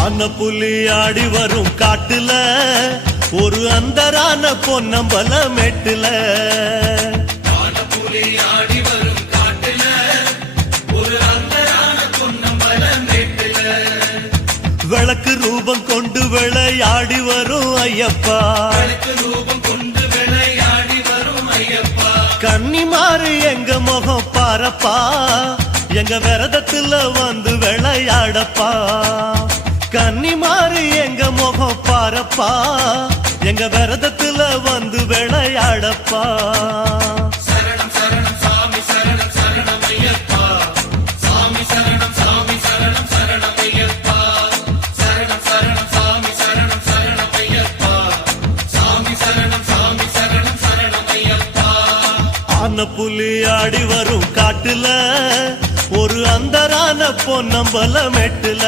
ஆன புலி ஆடி வரும் காட்டுல ஒரு அந்தரான பொன்னம்பல மெட்டுல விளக்கு ரூபம் கொண்டு விளையாடி வரும் ஐயப்பா கன்னிமாறு எங்க முகம் பாரப்பா எங்க விரதத்துல வந்து விளையாடப்பா கன்னிமாறு எங்க முகம் பாரப்பா எங்க விரதத்துல வந்து விளையாடப்பா புலி ஆடி வரும் காட்டுல ஒரு அந்தரான பொன்னம்பல மெட்டுல